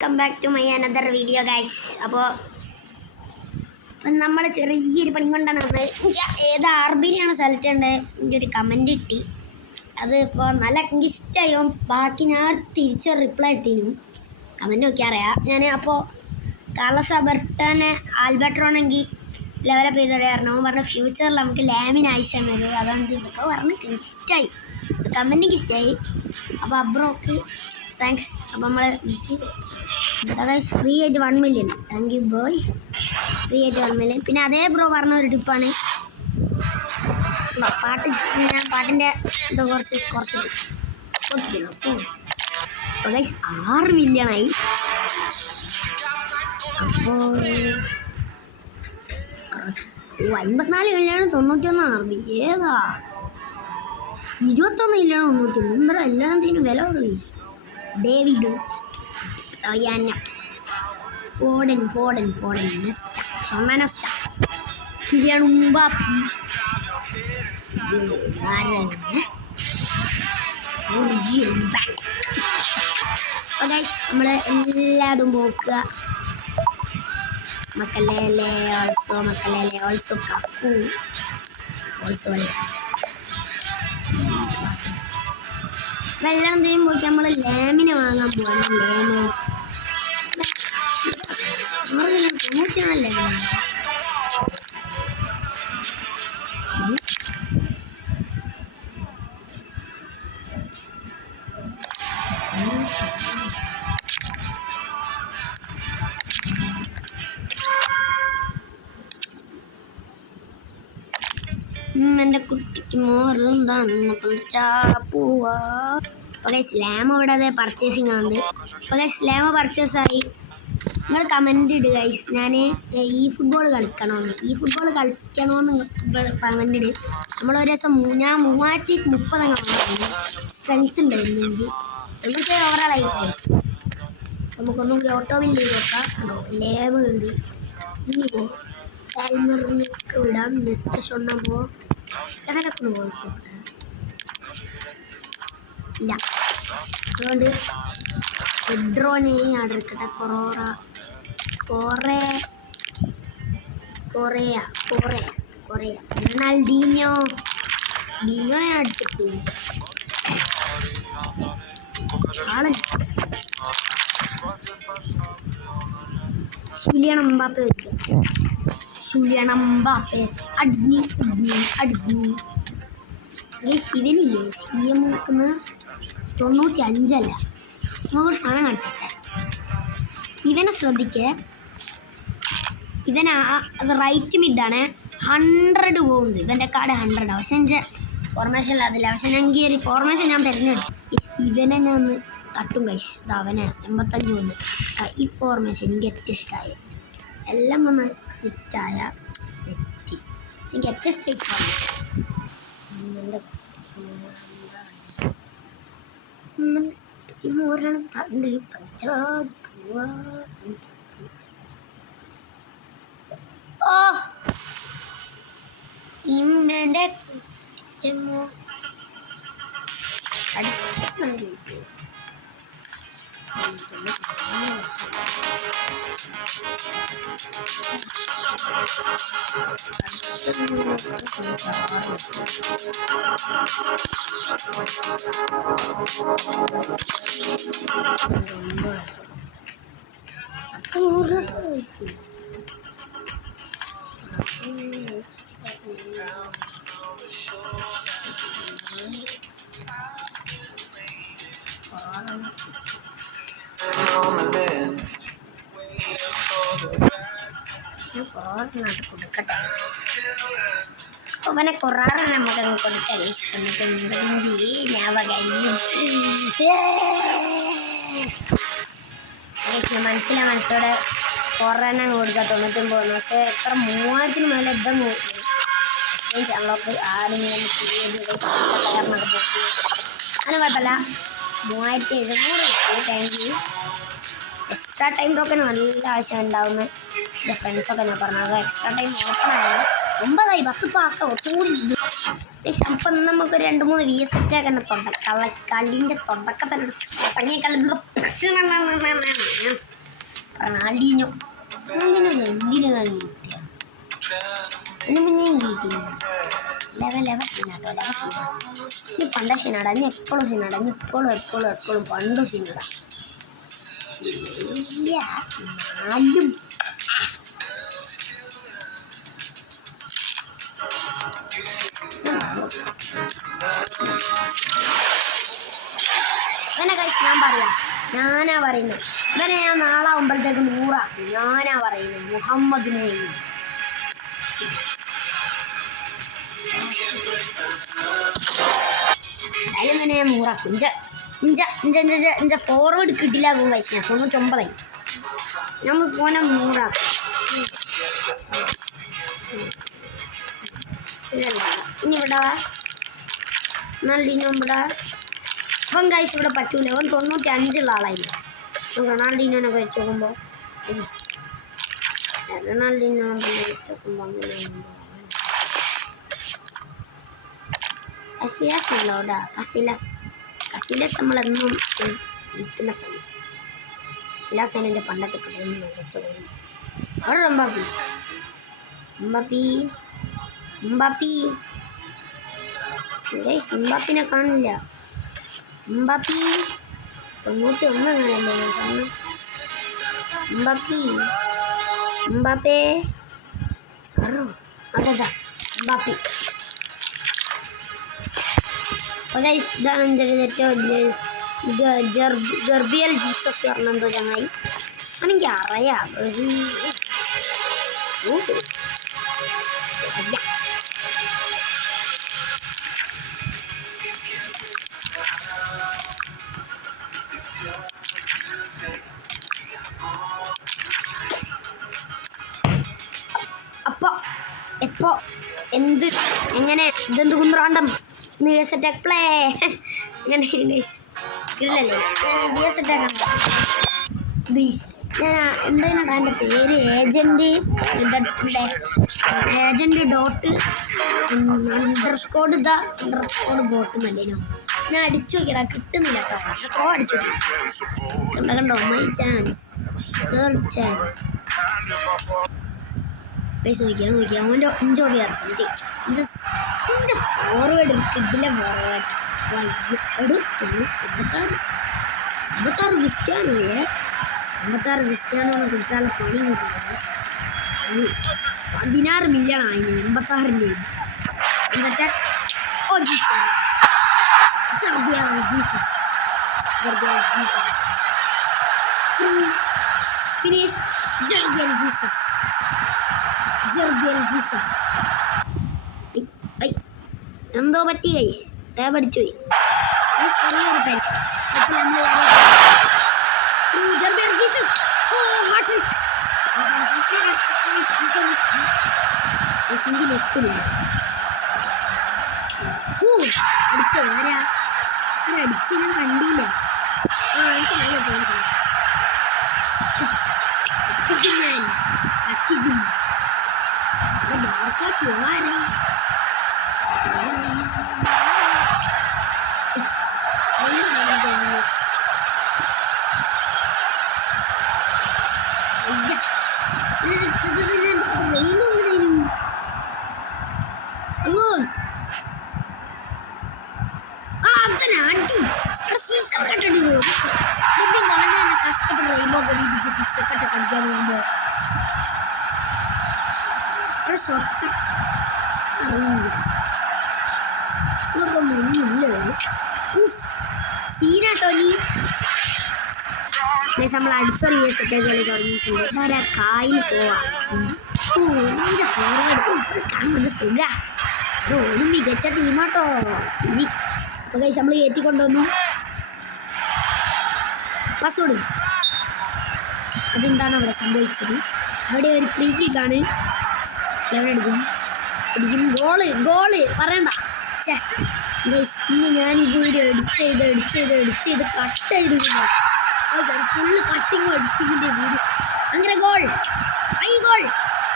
Welcome back to my another video guys. അപ്പോൾ നമ്മൾ ചെറിയൊരു പണി കൊണ്ടാണ് വന്നത്. ഏത് ആർബിനെയാണ് സെലക്ട് ചെയ്യേണ്ടത് എനിക്കൊരു കമൻറ്റ് കിട്ടി. അത് ഇപ്പോൾ നല്ല എനിക്ക് ഇഷ്ടമായോ. ബാക്കി ഞാൻ തിരിച്ച് റിപ്ലൈ ഇട്ടിനും കമൻറ്റ് നോക്കിയാൽ അറിയാം. ഞാൻ അപ്പോൾ കാർലസ് അബർട്ടനെ ആൽബർട്ടോണെങ്കിൽ ലെവലപ്പ് ചെയ്തിട്ടായിരുന്നു. അവൻ പറഞ്ഞ ഫ്യൂച്ചറിൽ നമുക്ക് ലാമിന് ആവശ്യം വരും. അതുകൊണ്ട് ഇതൊക്കെ പറഞ്ഞ് എനിക്ക് ഇഷ്ടമായി, കമൻറ്റ് എനിക്ക് ഇഷ്ടമായി. അപ്പോൾ അബ്രോക്ക് താങ്ക്സ്. അപ്പോൾ നമ്മൾ മെസ്സി ഫ്രീ ആയിട്ട് 1 million. Thank you boy. Free ആയിട്ട് 1 മില്യൺ. പിന്നെ അതേ ബ്രോ പറഞ്ഞ ഒരു ടിപ്പാണ് പാട്ട്. ഞാൻ പാട്ടിൻ്റെ ഇത് കുറച്ചിട്ട് അപ്പോൾ ഗൈസ് 6 മില്യണായി. അപ്പോൾ 54 മില്യൺ 91 ആർബി. ഏതാ 21 മില്യൺ 91. എന്താ എല്ലാത്തിനും വില കുറവി. ഡേവിഡ് ടോയാന ഫോഡൻ ഷൊമനസ്റ്റ കിലിയൻ എംബാപ്പി നമ്മൾ എല്ലാതും പോക്കുക. മക്കളെ ഓൾസോ കഫു ഓൾസോ വെള്ളം എന്തെങ്കിലും പോയി നമ്മൾ ലാമിനെ വാങ്ങാൻ പോകണം. ലാമിന് 94 എൻ്റെ കുട്ടിക്ക് മോറുന്താണ് പോവാ. ഓക്കെ സ്ലാം അവിടെ അതെ പർച്ചേസിങ് ആണ്. ഓക്കെ സ്ലാമ പർച്ചേസായി. നിങ്ങൾ കമൻറ്റ് ഇടുക ഗൈസ്. ഞാൻ ഈ ഫുട്ബോൾ കളിക്കണമെന്ന് കമൻറ്റ് ഇട്. നമ്മളൊരു ദിവസം ഞാൻ 3030 സ്ട്രെങ്ത് ഉണ്ടായിരുന്നു എനിക്ക്. നമുക്ക് ഓവറാളായി ഗൈസ്. നമുക്കൊന്നും ഓട്ടോവിൻ ചെയ്ത് നോക്കാം. ലേവ് കയറി ഇനി പോകും. ടൈമറിനൊക്കെ വിടാം. നെക്സ്റ്റ് ഷൊണ്ണപ്പോൾ എനക്കൊക്കെ പോയിക്കോട്ടെ ഇല്ല. അതുകൊണ്ട് ഹെഡ്രോനെ ആർഡർ എടുക്കട്ടെ. കൊറേയ ഡീനോനെ അടുത്തിട്ടില്ല. ആളെ ശുലിയൻ എംബാപ്പെ അഡ്സ്നി ശിവനില്ലേ CM നോക്കുന്ന 95 അല്ല. ഒരു സാധനം കാണിച്ചിട്ടെ. ഇവനെ ശ്രദ്ധിക്കുക. ഇവൻ റൈറ്റ് മിഡാണ്. 100 പോകുന്നത്. ഇവൻ്റെ കാർഡ് 100. പക്ഷെ എൻ്റെ ഫോർമേഷനിൽ അതില്ല. പക്ഷെ എനിക്ക് ഒരു ഫോർമേഷൻ ഞാൻ തിരഞ്ഞെടുത്തു. ഇവനെ ഞാൻ ഒന്ന് തട്ടും കഴിച്ചു. ഇത് അവനെ 85 വന്ന്. ഈ ഫോർമേഷൻ എനിക്ക് ഏറ്റവും ഇഷ്ടമായി. എല്ലാം ഒന്ന് സെറ്റായ സെറ്റ്. പക്ഷെ എനിക്ക് ഏറ്റവും ഇഷ്ടമായി ഫോർമേഷൻ. ഒരെണ്ണം തണ്ട് ഇമ്മൻ്റെ ചെമ്മോ കൊടുക്കട്ടെ. അവനെ കൊറാറ് നമുക്കങ്ങ് കൊടുക്കാൻ ഇഷ്ടമില്ലെങ്കിൽ ഞാൻ വകരിയും. മനസ്സിലോടെ കൊറേനെ കൊടുക്കുക 99. പക്ഷേ എത്ര 3000 മേലെ ഇതൊന്നും നോക്കി ഞങ്ങളൊക്കെ ആടിങ്ങനെ തയ്യാറിനൊക്കെ പോയി. അങ്ങനെ കുഴപ്പമില്ല. 3700 thank you. Extra time token നല്ല ആവശ്യം ഉണ്ടാവുന്ന എൻ്റെ ഫ്രണ്ട്സൊക്കെ ഞാൻ പറഞ്ഞത്. എക്സ്ട്രാ ടൈം ഓപ്പൺ ആയാലും 9 10 പാക്ക ഒത്തുകൂടി. അപ്പം നമുക്ക് 2-3 VS സെറ്റാക്കാൻ കളീൻ്റെ തുടക്കത്തിൽ തുടങ്ങിയ കളി റൊണാൾഡീനോ എന്തിനാണ് കിട്ടിയ ഇതിന് മുന്നേ കിട്ടിയില്ല. ലെവ സീനാട്ടോ ലെവ സീന ഇനി പണ്ട സീനാടാ ഇനി എപ്പോഴും സീനാടാ ഇനി എപ്പോഴും പണ്ടും സീനാടാ ആദ്യം ഇവനെ കഴിച്ച് ഞാനാ പറയുന്നത് ഇവനെ ഞാൻ നാളെ ആകുമ്പോഴത്തേക്ക് 100 ആക്കും. ഞാനാ പറയുന്നത് മുഹമ്മദിനെ അതിലിങ്ങനെ ഞാൻ 100 ആക്കും. ഇഞ്ച ഫോർവേഡ് കിട്ടില്ല പോകും കഴിച്ച 99 നമുക്ക് പോനെ 100 ആക്കും. ഇതല്ല ഇനി ഇവിടെ റൊണാൾഡീനോ ഇവിടെ അവൻ കഴിച്ച് ഇവിടെ പറ്റൂല. അവൻ 95 ആളായില്ല. റൊണാൾഡീനോനെ വെച്ച് നോക്കുമ്പോൾ റൊണാൾഡീനോ വെച്ച് നോക്കുമ്പോൾ അങ്ങനെ കസിലസ് ഉള്ളോടാ കസിലസ് നമ്മളെന്നും വിൽക്കുന്ന സർവീസ് കസിലാസ് അതിനെ പണ്ടത്തെ കിട്ടുന്ന മികച്ച പോലും അവിടെ എംബാപ്പിനെ കാണില്ല. എംബാപ്പി 91 അങ്ങനെയല്ലേ എംബാപ്പേ അതാ എംബാപ്പി. ഇതാണ് എൻ്റെ ഏറ്റവും ഗർബിയൽ ജീസസ് പറഞ്ഞെന്തോ ചങ്ങായി എനിക്ക് അറിയാം. എപ്പോ എങ്ങനെ ഇതെന്ത് കുന്ത്രാണ്ടം പ്ലേ ഞാൻ എന്താണ് എൻ്റെ പേര് ഏജന്റ് ഡോട്ട് അണ്ടർസ്കോഡ് ബോട്ട് മല്ലേനോ ഞാൻ അടിച്ചു നോക്കിയടാ കിട്ടുന്നില്ല കേട്ടോ. എത്രയോ അടിച്ചു കണ്ടോ മൈ ചാൻസ് തേർഡ് ചാൻസ് നോക്കിയാ അവൻ്റെ ഇഞ്ചോ വിയർത്തും ഫോർവേഡ് കിട്ടില്ല. ഫോർവേഡ് 86 ക്രിസ്ത്യാനോയെ 86 ക്രിസ്ത്യാനോ കിട്ടാനുള്ള പണി 16 മില്യൺ ആയിന് 86ൻ്റെയും എന്നിട്ട് ഫിനിഷ് ജീസസ് എന്തോ പറ്റി കൈസ് ടേബ് അടിച്ചു പോയി. അടിച്ചു ഞാൻ കണ്ടില്ല. എനിക്ക് നല്ല കത്തിക്കും കഷ്ടപ്പെട്ട് റെയിൻബോ കളിപ്പിച്ച് സിക്സൊക്കെ കളിക്കാൻ പോകുമ്പോ സീനാട്ടോ നീ നമ്മൾ അടിച്ചൊരു സെറ്റ് കളി തുടങ്ങിയിട്ടുണ്ട്. കായിൽ പോവാ കാണുന്നത് സുഖ ഒരു മികച്ച ടീമാട്ടോ സിനി. അപ്പൊ കൈസ് നമ്മൾ കയറ്റിക്കൊണ്ടുവന്നു പാസ്വേഡ്. അതെന്താണ് അവിടെ സംഭവിച്ചത്? അവിടെ ഒരു ഫ്രീ കിക്കാണ്. അടിക്കും ഗോള് പറയണ്ട. ഇന്ന് ഞാൻ ഈ വീഡിയോ എഡിറ്റ് ചെയ്ത് കട്ട് ചെയ്ത് ഫുള്ള് കട്ടിങ് അടിച്ചതിൻ്റെ വീഡിയോ അങ്ങനെ ഗോൾ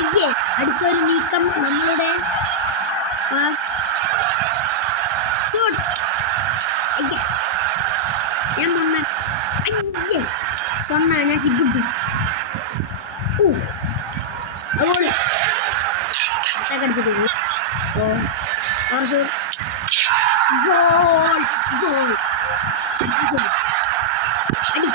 അയ്യേ അടുത്തൊരു നീക്കം നമ്മളുടെ പാസ് ഷൂട്ട് അയ്യേ ഞാൻ ഞാൻ ചിബുട്ടു അതുപോലെ അടിച്ചിട്ടില്ല. ഗോൾ ഗോൾ അടി.